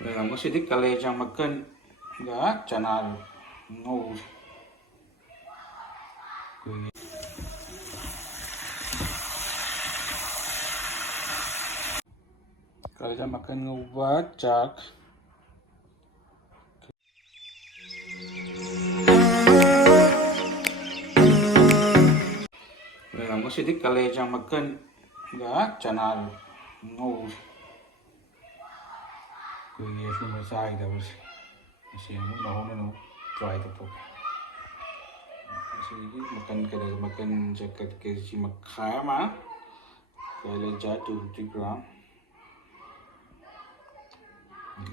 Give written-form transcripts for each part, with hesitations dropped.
Dalam sedikit kaleja makan chana ngouba. Kaleja makan ngouba chak. Dalam sedikit kaleja makan chana ngouba. Kuya semua saya dah bos. Masih mau try tu. Masih makan jaket kecil makan mah. Kaleja 2 gram.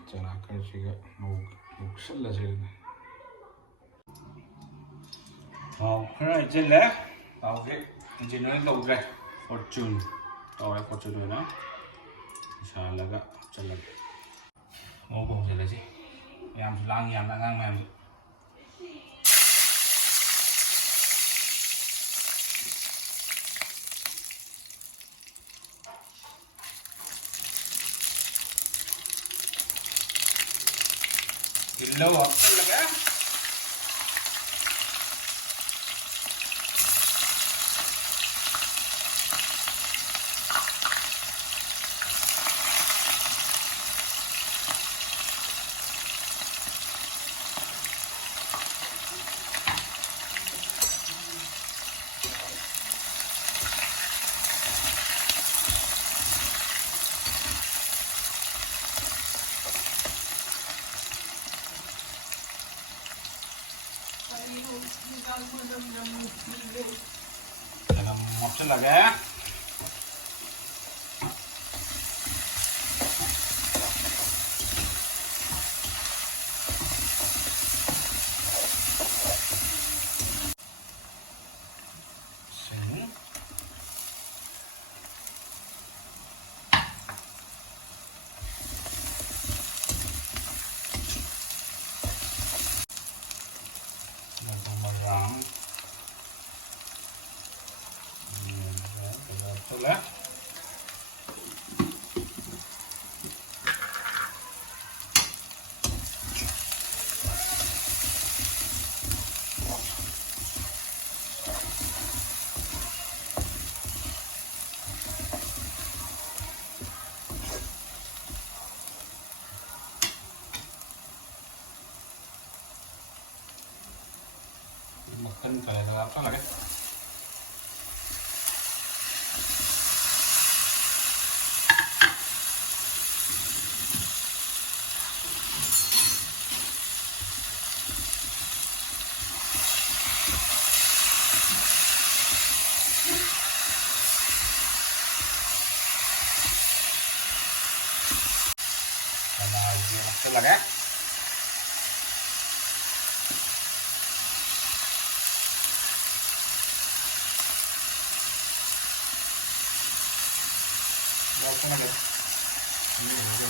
Chana kaleja ngouba salah sih. Kaya lah. Oke, engineer lo udah fortune. Fortune na. Insyaallah ga jalan. Mau bong jalan sih. Yang langang mem. Kilo apa lagi? Dalam option lagi ya. Lah. Makan kayak apa lagi? Makan lagi. Apa lagi? Ini.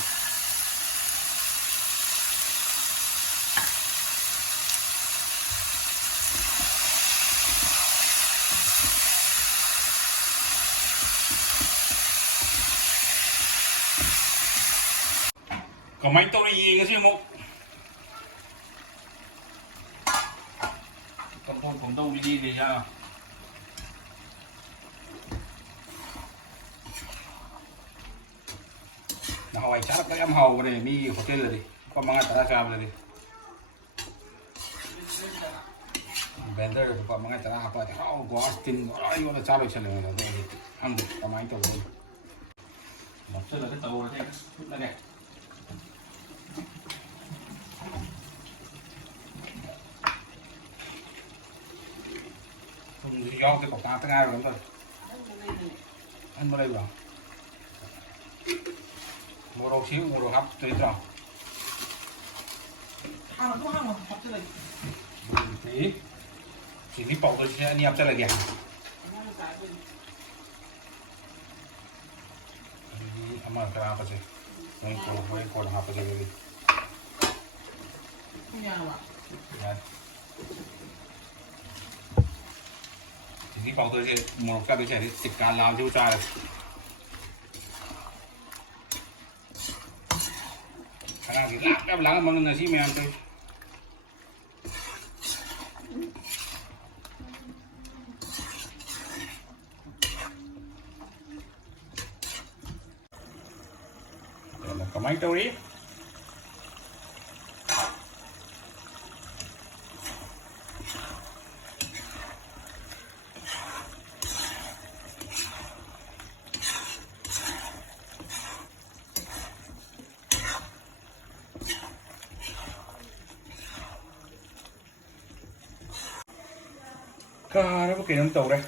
Kamay to rin kasi mo. Kampung punta uli din siya. Nakaway charap kaya mahaw rin. May hotel rin. Pa mga tara rin. Vendor pa mga tara pa. Oh, guwas tin. Ay, wala charap siya lang. Ang kamay to rin. Lapsa lagi tawo rin. Lagi. Do cái bọc cá tengah rồi thôi. Ăn vào đây vào. Mua đồ xíu, mua đồ hấp tới rồi. Nó có hấp mà hấp cho này. Tí. Chỉ cái bọc tôi sẽ niêm cho là đẹp. Ama cái apa sih? Mau ikut apa sih ini? Punya apa? Cái bọc tôi sẽ một cái tôi sẽ thịt cá làm cho ra. Cái lát láng mà nó gì mày ăn tôi. Là có mấy đâu đi. Cà nó có cái nấm tàu đây.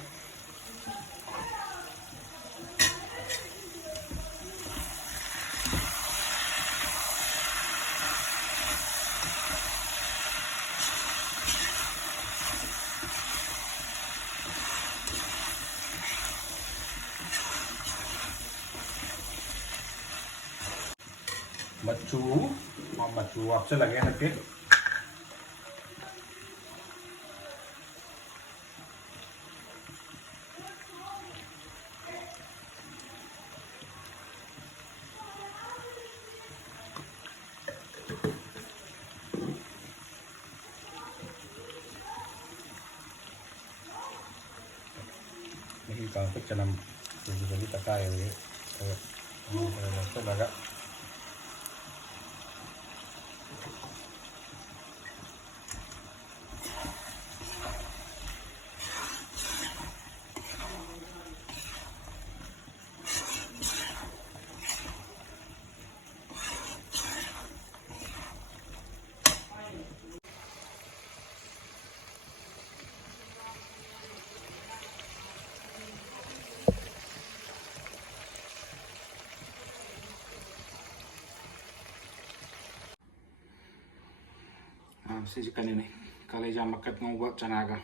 Mật chú, mật chú học rất là nghe thật biết. Ini kalau kita nam jadi kita kaya ini, kita baga. Sisihkan ini Kaleja Makan Ngouba Chana ka.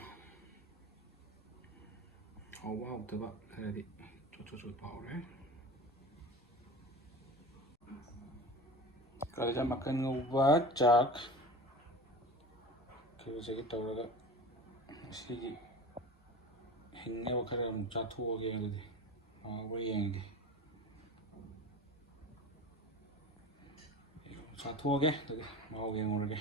Wow, tebak tadi cucu tahu deh. Kaleja Makan Ngouba chak. Kaya sige tahu lagi. Sige hinge wakara mucatu oke yang tadi. Apa yang ini? Mucatu oke tadi. Mau yang orang